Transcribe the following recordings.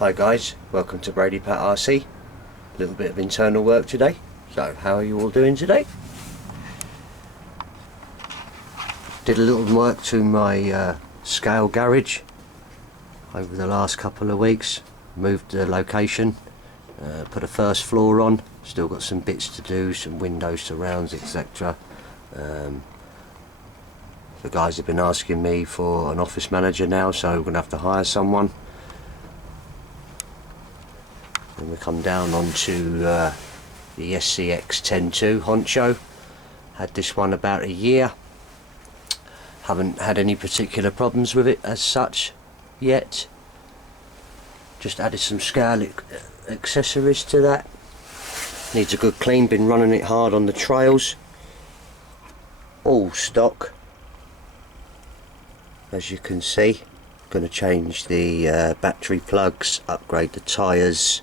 Hi guys, welcome to Bradypat RC. A little bit of internal work today. So how are you all doing today? Did a little work to my scale garage over the last couple of weeks. Moved the location, put a first floor on. Still got some bits to do, some windows, surrounds, etc. The guys have been asking me for an office manager now, so we're going to have to hire someone. Then we come down onto the SCX 102 Honcho. Had this one about a year. Haven't had any particular problems with it as such yet. Just added some scale accessories to that. Needs a good clean, been running it hard on the trails. All stock, as you can see. Going to change the battery plugs, upgrade the tyres.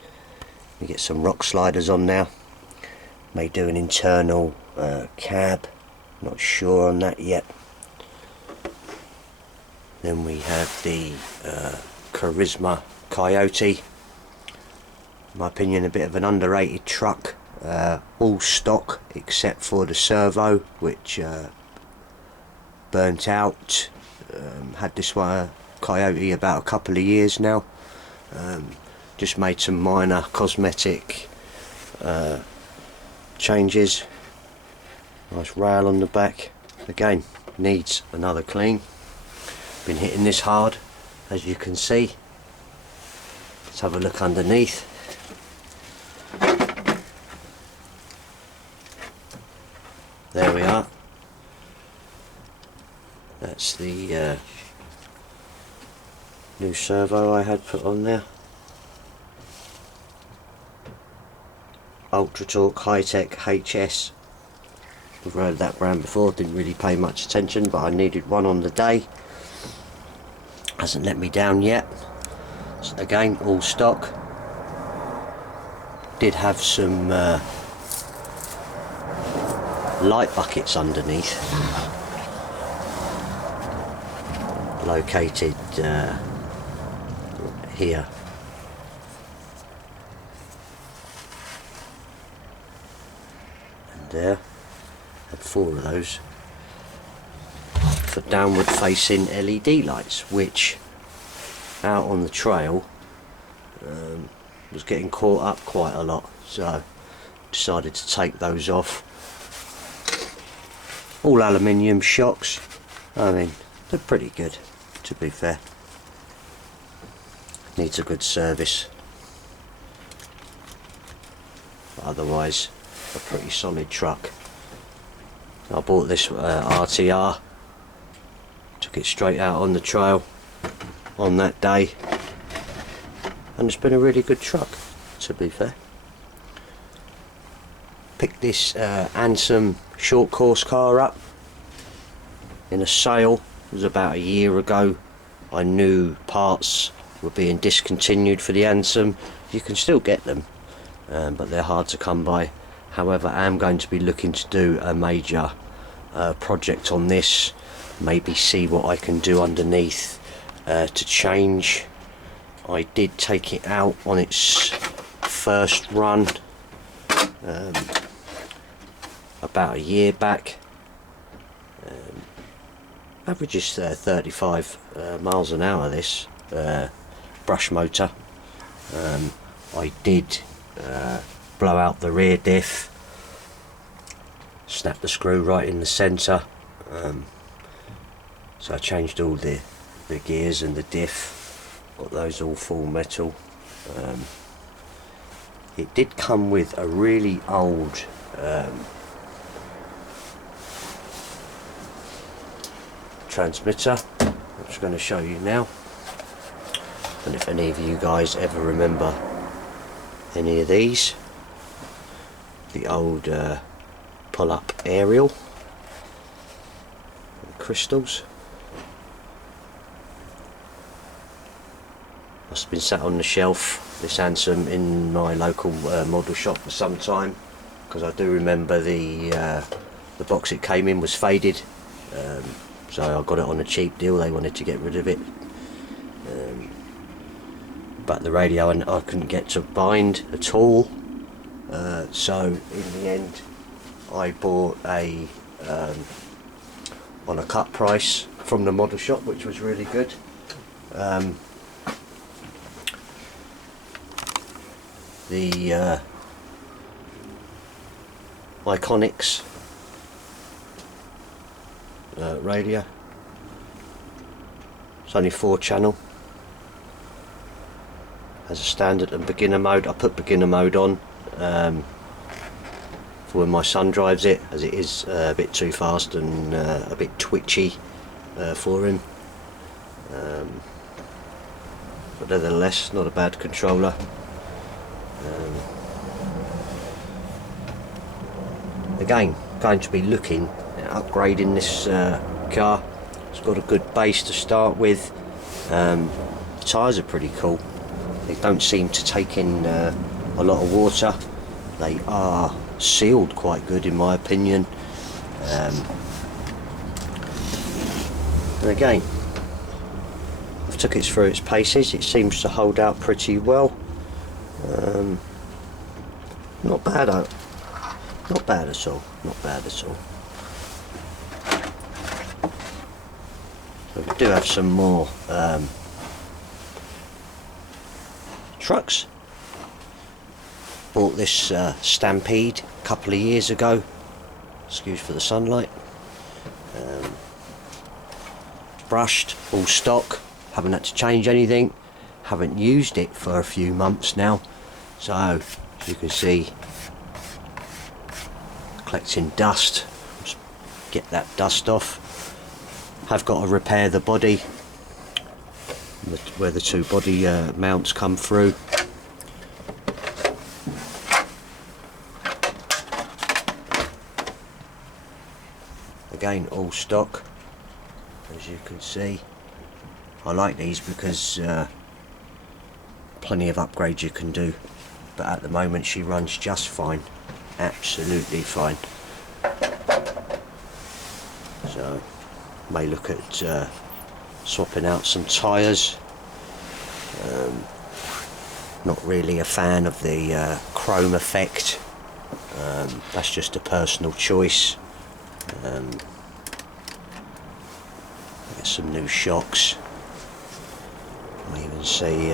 We get some rock sliders on now. May do an internal cab, not sure on that yet. Then we have the Charisma Coyote. In my opinion, a bit of an underrated truck. All stock except for the servo, which burnt out. Had this one Coyote about a couple of years now. Just made some minor cosmetic changes. Nice rail on the back. Again, needs another clean. Been hitting this hard, as you can see. Let's have a look underneath. There we are. That's the new servo I had put on there. Ultra Torque High-Tech HS. I've heard of that brand before, didn't really pay much attention, but I needed one on the day. Hasn't let me down yet. So again, all stock. Did have some light buckets underneath, located here. And there, had 4 of those for downward facing LED lights, which out on the trail was getting caught up quite a lot, so decided to take those off. All aluminium shocks. I mean, they're pretty good, to be fair. Needs a good service, but otherwise a pretty solid truck. I bought this RTR, took it straight out on the trail on that day, and it's been a really good truck, to be fair. Picked this Ansem short course car up in a sale. It was about a year ago. I knew parts were being discontinued for the Ansem. You can still get them, but they're hard to come by. However, I am going to be looking to do a major project on this. Maybe see what I can do underneath to change. I did take it out on its first run about a year back. Averages 35 miles an hour, this brush motor. I did blow out the rear diff, snap the screw right in the centre, so I changed all the gears and the diff, got those all full metal. It did come with a really old transmitter, which I'm going to show you now, and if any of you guys ever remember any of these, the old pull-up aerial crystals. Must have been sat on the shelf, this Ansem, in my local model shop for some time, because I do remember the box it came in was faded, so I got it on a cheap deal. They wanted to get rid of it. but the radio and I couldn't get to bind at all, so in the end I bought a on a cut price from the model shop, which was really good. The Iconics radio. It's only 4-channel. Has a standard and beginner mode. I put beginner mode on for when my son drives it, as it is a bit too fast and a bit twitchy for him. But nevertheless, not a bad controller. Again, going to be looking at upgrading this car. It's got a good base to start with. The tyres are pretty cool. They don't seem to take in a lot of water. They are sealed quite good in my opinion. And again, I've took it through its paces. It seems to hold out pretty well. Not bad, not bad at all. Not bad at all. So we do have some more trucks. Bought this Stampede a couple of years ago. Excuse for the sunlight. Brushed, all stock. Haven't had to change anything. Haven't used it for a few months now. So, as you can see, collecting dust. Just get that dust off. Have got to repair the body, where the two body mounts come through. Again, all stock, as you can see. I like these because plenty of upgrades you can do, but at the moment she runs just fine, absolutely fine. So may look at swapping out some tyres. Not really a fan of the chrome effect. That's just a personal choice. Get some new shocks. I even see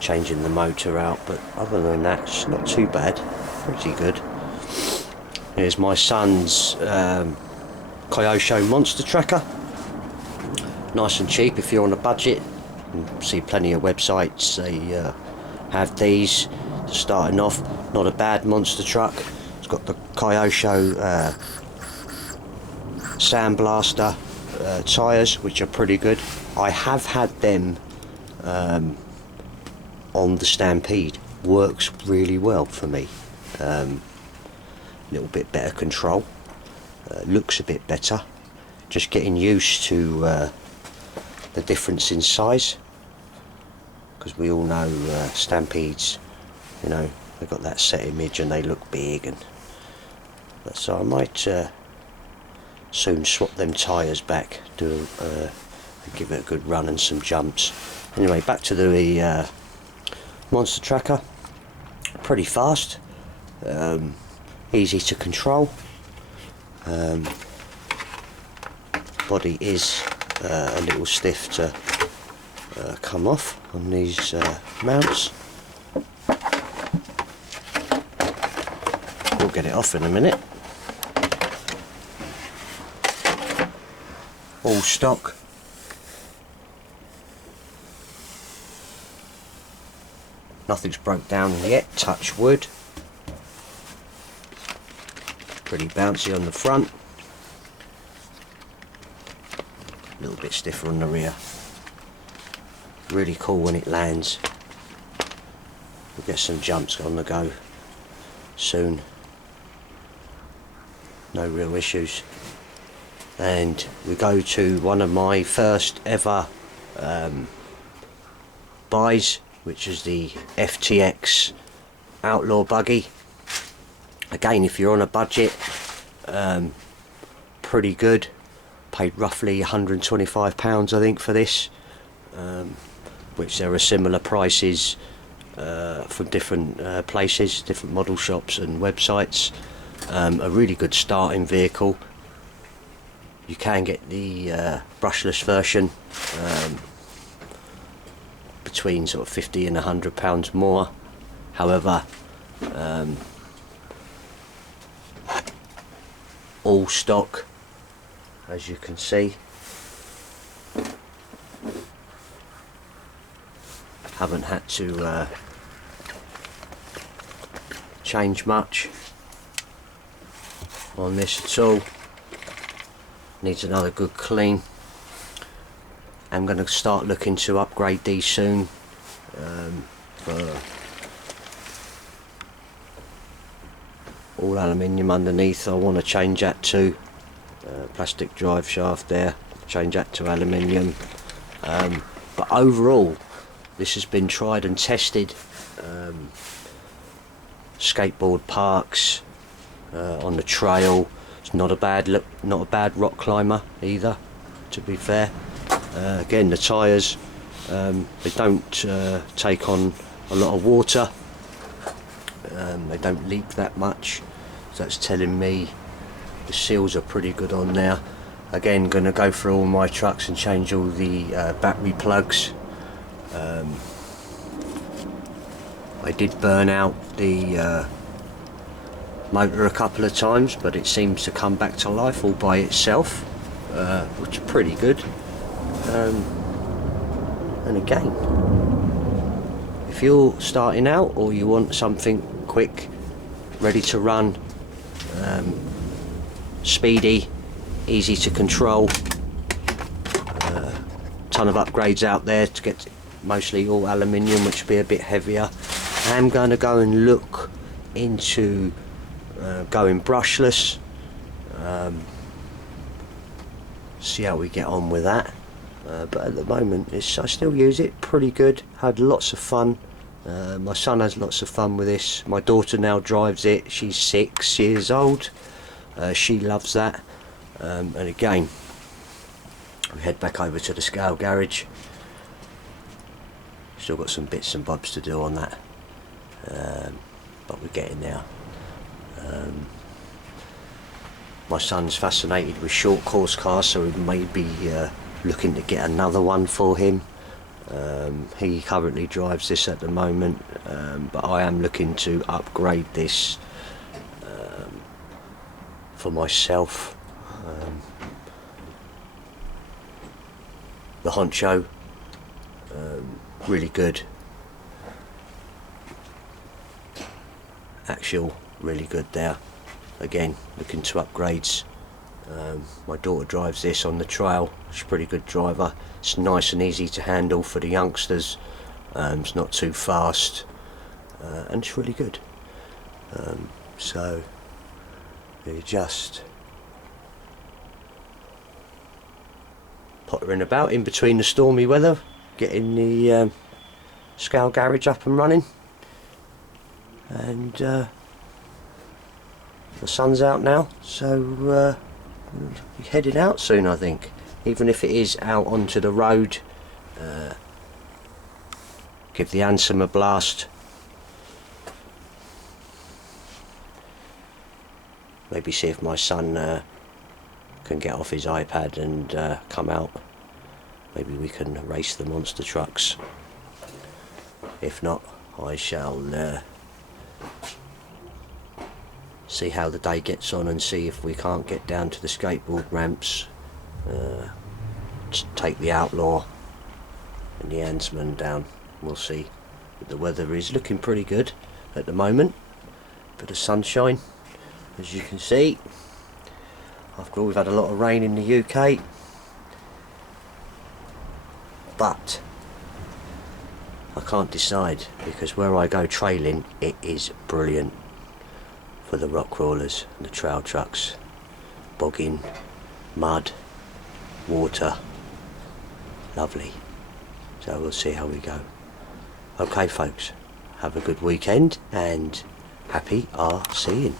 changing the motor out, but other than that, it's not too bad. Pretty good. Here's my son's Kyosho monster tracker. Nice and cheap if you're on a budget. You can see plenty of websites they have these. Starting off, not a bad monster truck. It's got the Kyosho Sandblaster tyres, which are pretty good. I have had them on the Stampede. Works really well for me. Little bit better control, looks a bit better. Just getting used to the difference in size, because we all know Stampedes, you know, they've got that set image and they look big, and so I might soon swap them tyres back, give it a good run and some jumps. Anyway, back to the monster tracker. Pretty fast, easy to control. Body is a little stiff to come off on these mounts. We'll get it off in a minute. All stock. Nothing's broke down yet, touch wood. Pretty bouncy on the front. A little bit stiffer on the rear. Really cool when it lands. We'll get some jumps on the go soon. No real issues. And we go to one of my first ever buys, which is the FTX Outlaw buggy. Again, if you're on a budget, pretty good. Paid roughly £125 I think for this. which there are similar prices from different places, different model shops and websites. A really good starting vehicle. You can get the brushless version between sort of £50 and £100 more. However, all stock, as you can see. Haven't had to change much on this at all. Needs another good clean. I'm going to start looking to upgrade these soon for all aluminium underneath. I want to change that to plastic drive shaft there, change that to aluminium. But overall, this has been tried and tested. Skateboard parks, on the trail. It's not a bad look, not a bad rock climber either, to be fair. Again, the tyres, they don't take on a lot of water. They don't leak that much, so that's telling me the seals are pretty good on there. Again, going to go through all my trucks and change all the battery plugs. I did burn out the motor a couple of times, but it seems to come back to life all by itself, which is pretty good. And again, if you're starting out or you want something quick, ready to run, speedy, easy to control, ton of upgrades out there to get mostly all aluminium, which will be a bit heavier. I'm going to go and look into going brushless, see how we get on with that. But at the moment, I still use it pretty good. Had lots of fun. My son has lots of fun with this. My daughter now drives it. She's 6 years old. She loves that. And again, we head back over to the scale garage. Still got some bits and bobs to do on that, but we're getting there. My son's fascinated with short course cars, so we may be looking to get another one for him. He currently drives this at the moment, but I am looking to upgrade this for myself. The Honcho, really good. Axial, really good there. Again, looking to upgrades. My daughter drives this on the trail. She's a pretty good driver. It's nice and easy to handle for the youngsters. It's not too fast, and it's really good. So you just pottering about in between the stormy weather, getting the scale garage up and running, and the sun's out now, so we're heading out soon, I think. Even if it is out onto the road, give the Ansem a blast. Maybe see if my son can get off his iPad and come out. Maybe we can race the monster trucks. If not, I shall see how the day gets on and see if we can't get down to the skateboard ramps, take the Outlaw and the Ansman down. We'll see. But the weather is looking pretty good at the moment. Bit of sunshine, as you can see. After all, we've had a lot of rain in the UK, but I can't decide, because where I go trailing, it is brilliant for the rock crawlers and the trail trucks. Bogging, mud, water, lovely. So we'll see how we go. Okay folks, have a good weekend and happy RCing.